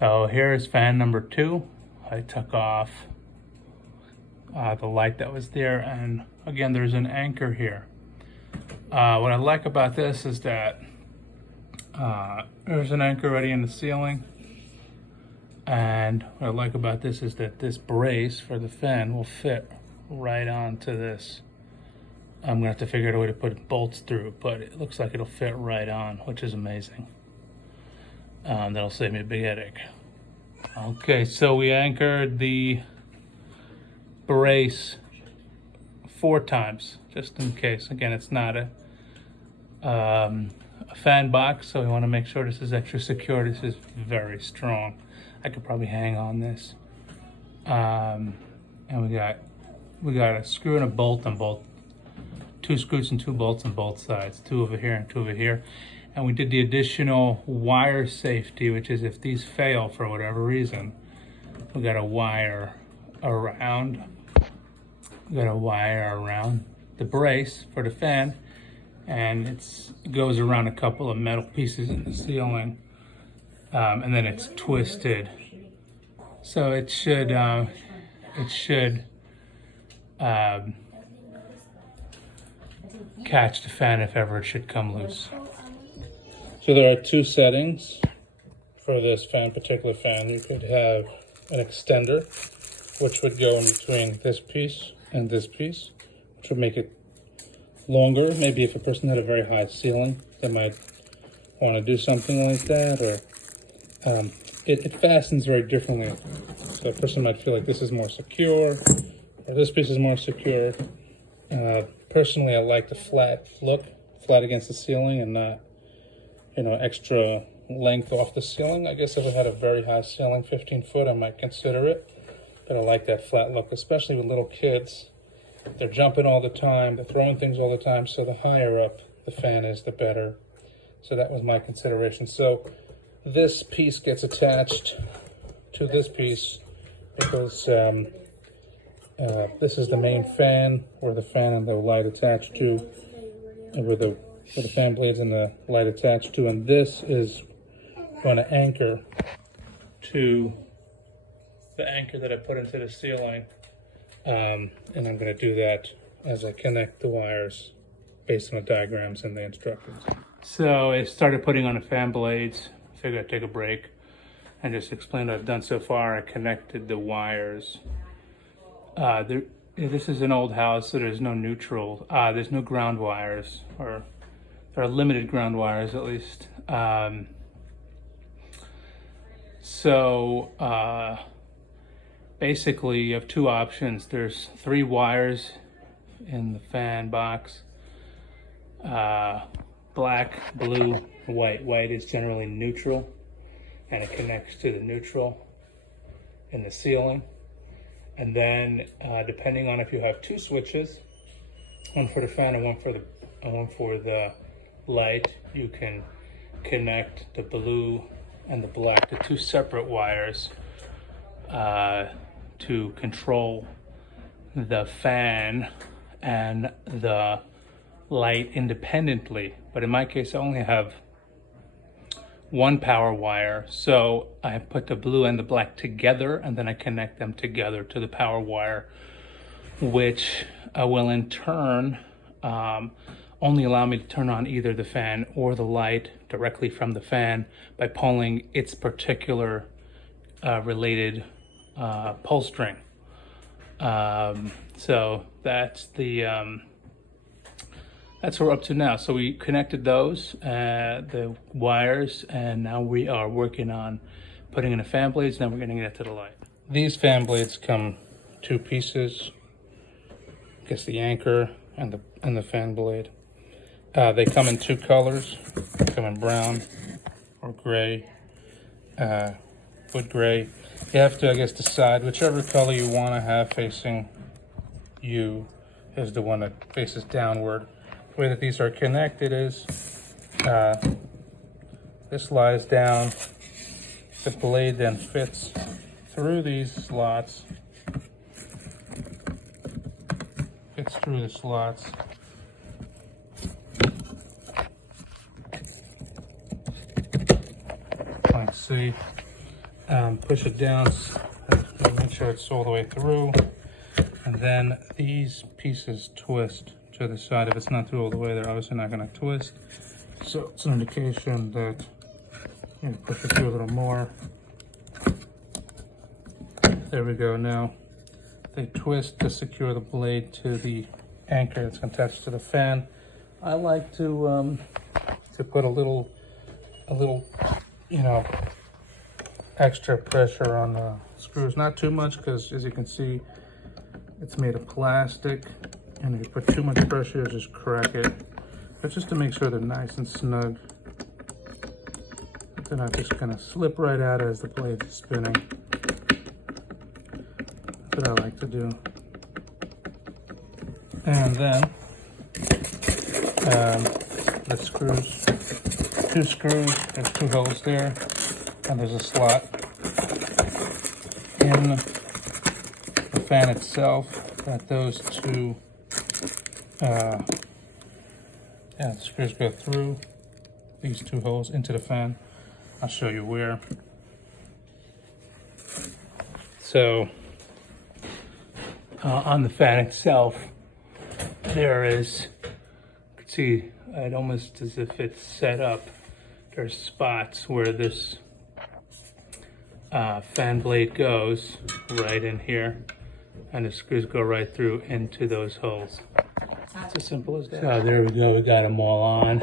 So here's fan number 2. I took off the light that was there, and again there's an anchor here. What I like about this is that there's an anchor already in the ceiling, and what I like about this is that this brace for the fan will fit right onto this. I'm gonna have to figure out a way to put bolts through, but it looks like it'll fit right on, which is amazing. That'll save me a big headache. Okay, so we anchored the brace 4 times, just in case. Again, it's not a fan box, so we want to make sure this is extra secure. This is very strong. I could probably hang on this. And we got a screw and a bolt on both. 2 screws and 2 bolts on both sides. 2 over here and 2 over here. And we did the additional wire safety, which is if these fail for whatever reason, we got a wire around. We got a wire around the brace for the fan, and it goes around a couple of metal pieces in the ceiling, and then it's twisted. So it should catch the fan if ever it should come loose. So there are 2 settings for this particular fan. You could have an extender, which would go in between this piece and this piece, which would make it longer. Maybe if a person had a very high ceiling, they might want to do something like that, or it fastens very differently. So a person might feel like this is more secure, or this piece is more secure. Personally, I like the flat look, flat against the ceiling, and not, extra length off the ceiling. I guess if it had a very high ceiling, 15 foot, I might consider it. But I like that flat look, especially with little kids. They're jumping all the time, they're throwing things all the time, so the higher up the fan is, the better. So that was my consideration. So this piece gets attached to this piece because this is the main fan, where the fan and the light attached to, and where the fan blades and the light attached to, and this is going to anchor to the anchor that I put into the ceiling, and I'm going to do that as I connect the wires based on the diagrams and the instructions. So I started putting on the fan blades. I figured I'd take a break and just explain what I've done so far. I connected the wires. This is an old house, so there's no neutral. There's no ground wires, or there are limited ground wires at least. Basically you have 2 options. There's 3 wires in the fan box. Black, blue, white. White is generally neutral, and it connects to the neutral in the ceiling. And then depending on if you have 2 switches, one for the fan and one for the light, you can connect the blue and the black to 2 separate wires to control the fan and the light independently. But in my case, I only have 1 power wire, so I put the blue and the black together, and then I connect them together to the power wire, which will in turn only allow me to turn on either the fan or the light directly from the fan by pulling its particular related pull string. So that's that's what we're up to now. So we connected those, the wires, and now we are working on putting in the fan blades, and then we're getting it to the light. These fan blades come 2 pieces. I guess the anchor and the fan blade. They come in 2 colors. They come in brown or gray, wood gray. You have to, I guess, decide whichever color you want to have facing you is the one that faces downward. The way that these are connected is this lies down, the blade then fits through these slots, fits through the slots. Let's see. push it down, make sure it's all the way through. And then these pieces twist to the side. If it's not through all the way, they're obviously not going to twist. So it's an indication that you know, push it through a little more. There we go. Now they twist to secure the blade to the anchor that's attached to the fan. I like to put a little, you know, extra pressure on the screws. Not too much, because as you can see, it's made of plastic, and if you put too much pressure, you'll just crack it. But just to make sure they're nice and snug, they're not just gonna slip right out as the blade's spinning. That's what I like to do. And then the screws, two screws, there's two holes there, and there's a slot in the fan itself that those two the screws go through these two holes into the fan. I'll show you where. So on the fan itself, there is, you can see it almost as if it's set up. There's spots where this fan blade goes right in here, and the screws go right through into those holes. It's as simple as that. So there we go, we got them all on.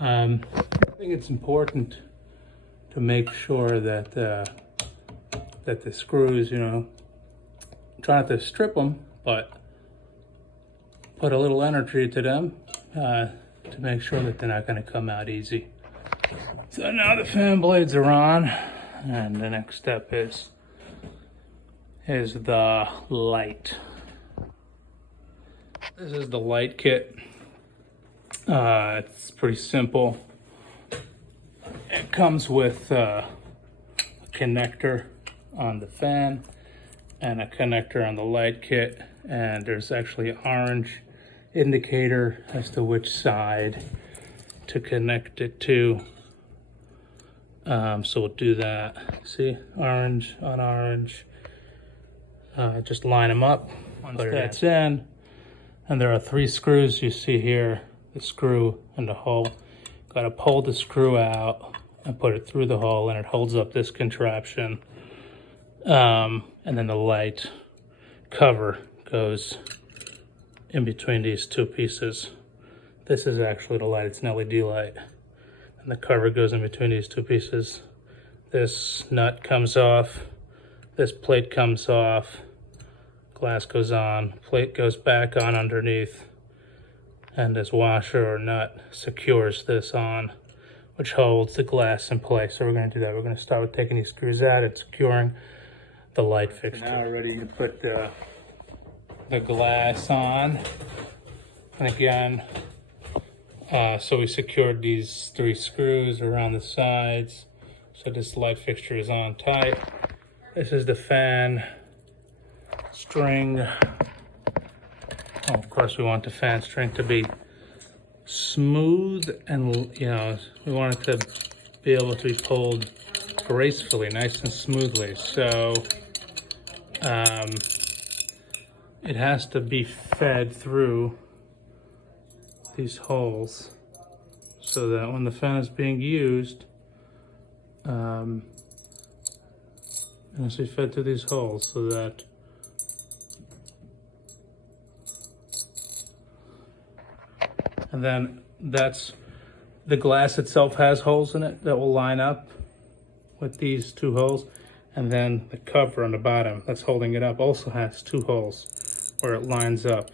I think it's important to make sure that that the screws, you know, try not to strip them, but put a little energy to them to make sure that they're not going to come out easy. So now the fan blades are on, and the next step is the light. This is the light kit. It's pretty simple. It comes with a connector on the fan and a connector on the light kit, and there's actually an orange indicator as to which side to connect it to. So we'll do that. See, orange on orange. Just line them up. Once that's in, and there are 3 screws you see here, the screw and the hole. Got to pull the screw out and put it through the hole, and it holds up this contraption. And then the light cover goes in between these 2 pieces. This is actually the light, it's an LED light. And the cover goes in between these 2 pieces. This nut comes off, this plate comes off, glass goes on, plate goes back on underneath, and this washer or nut secures this on, which holds the glass in place. So we're going to do that. We're going to start with taking these screws out and securing the light fixture. Now we're ready to put the glass on. And again, so we secured these 3 screws around the sides, so this light fixture is on tight. This is the fan string. Oh, of course, we want the fan string to be smooth, and you know, we want it to be able to be pulled gracefully, nice and smoothly. So it has to be fed through these holes so that when the fan is being used, it has to be fed through these holes so that and then that's the glass itself has holes in it that will line up with these 2 holes, and then the cover on the bottom that's holding it up also has 2 holes where it lines up,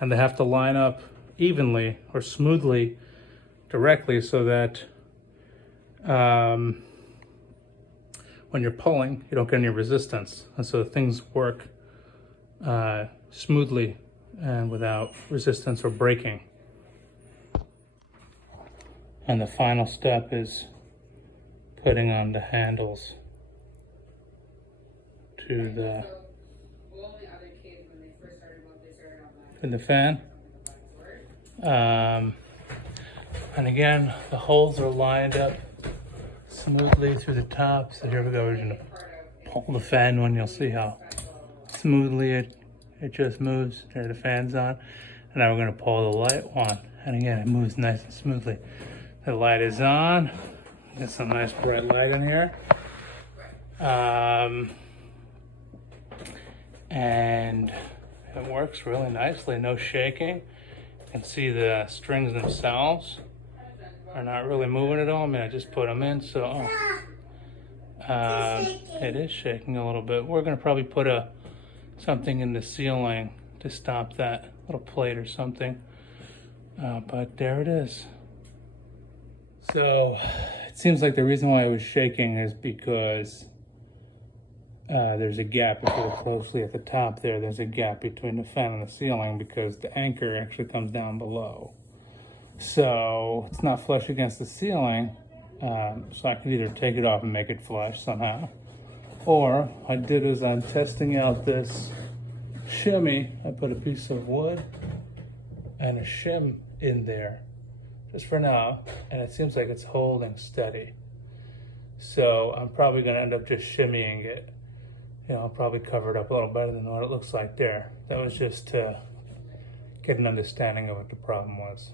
and they have to line up evenly or smoothly directly so that when you're pulling you don't get any resistance, and so things work smoothly and without resistance or breaking. And the final step is putting on the handles to the fan. And again, the holes are lined up smoothly through the top. So here we go, we're gonna pull the fan one, you'll see how smoothly it just moves. There the fan's on. And now we're gonna pull the light one. And again, it moves nice and smoothly. The light is on. Got some nice bright light in here. And it works really nicely, no shaking. You can see the strings themselves are not really moving at all. I mean, I just put them in, so it is shaking a little bit. We're gonna probably put something in the ceiling to stop that, little plate or something. But there it is. So it seems like the reason why it was shaking is because there's a gap. If you look closely at the top there, there's a gap between the fan and the ceiling because the anchor actually comes down below. So it's not flush against the ceiling. So I can either take it off and make it flush somehow. Or I did is I'm testing out this shimmy. I put a piece of wood and a shim in there just for now. And it seems like it's holding steady. So I'm probably gonna end up just shimmying it. You know, I'll probably cover it up a little better than what it looks like there. That was just to get an understanding of what the problem was.